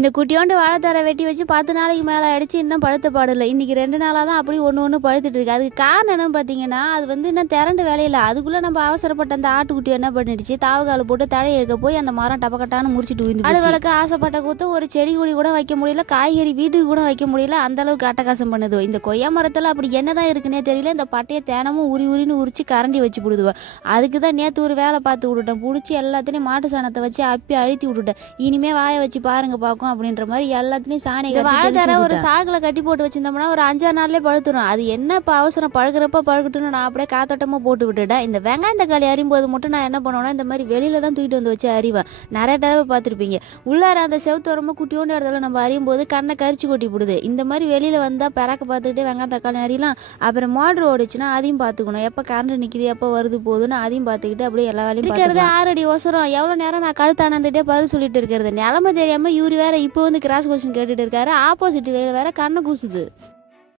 இந்த குட்டியோண்டு வாழைத்தாரை வெட்டி வச்சு 10 நாளைக்கு மேலே ஆயிடுச்சு, இன்னும் பழுத்த பாடில்லை. இன்னைக்கு 2 நாளாக தான் அப்படி ஒன்று பழுத்துட்டு இருக்கு. அதுக்கு காரணம் என்னன்னு பார்த்தீங்கன்னா, அது இன்னும் திரண்டு வேலையில்லை. அதுக்குள்ளே நம்ம அவசரப்பட்ட அந்த ஆட்டுக்குட்டி என்ன பண்ணிடுச்சு, தாவுகால போட்டு தழையை இருக்க போய் அந்த மரம் டப்பக்கட்டான்னு முறிச்சிட்டு விழுந்து அதுகளுக்கு ஆசைப்பட்ட கூத்த ஒரு செடி கொடி கூட வைக்க முடியல, காய்கறி வீட்டுக்கு கூட வைக்க முடியல. அந்த அளவுக்கு அட்டகாசம் பண்ணுது. இந்த கொய்யா மரத்தில் அப்படி என்னதான் இருக்குன்னே தெரியல. இந்த பட்டையை தினமும் உரின்னு உரிச்சு கரண்டி வச்சு விடுதுவேன். அதுக்கு தான் நேற்று ஒரு வேலை பார்த்து விட்டுட்டேன். பிடிச்சி எல்லாத்தையும் மாட்டு சாணத்தை வச்சு அப்பி அழுத்தி விட்டுட்டேன். இனிமே வாயை வச்சு பாருங்க பார்க்கும் அப்படின்ற மாதிரி எல்லாத்துலயும் சாணி வாழைத்தார ஒரு சாகுல கட்டி போட்டு வச்சிருந்தோம்னா ஒரு 5-6 நாள்லயே பழுத்துரும். அது என்ன இப்போ அவசரம், பழுக்கிறப்ப பழுக்கட்டுன்னு நான் அப்படியே காத்தோட்டமா போட்டு விட்டுட்டேன். இந்த வெங்காயம் தக்காளி அறியும்போது மட்டும் நான் என்ன பண்ணுவேன்னா, இந்த மாதிரி வெளியில தான் தூக்கிட்டு வந்து வச்சு அறிவேன். நிறைய தடவை பார்த்துருப்பீங்க. உள்ளார அந்த செவுத்தோரமா குட்டியோண்டு இடத்துல நம்ம அறியும் போது கண்ணை கரிச்சு கொட்டி விடுது. இந்த மாதிரி வெளியில வந்தா பிறக்க பார்த்துக்கிட்டே வெங்காயம் தக்காளி அறியலாம். அப்புறம் மோட்ரு ஓடிச்சுன்னா அதையும் பார்த்துக்கணும். எப்போ கரண்ட் நிற்கிது, எப்போ வருது போகுதுன்னு அதையும் பார்த்துக்கிட்டு அப்படியே எல்லா வேலையும் இருக்கிறது 6 அடி ஒசரம். எவ்வளோ நேரம் நான் கழுத்தானந்துட்டே பரு சொல்லிட்டு இருக்கிறது. நிலமை தெரியாம இவரு வேற இப்போ கிராஸ் கொஸ்டின் கேட்டுட்டு இருக்காரு. ஆப்போசிட் வேற கண்ணு கூசுது.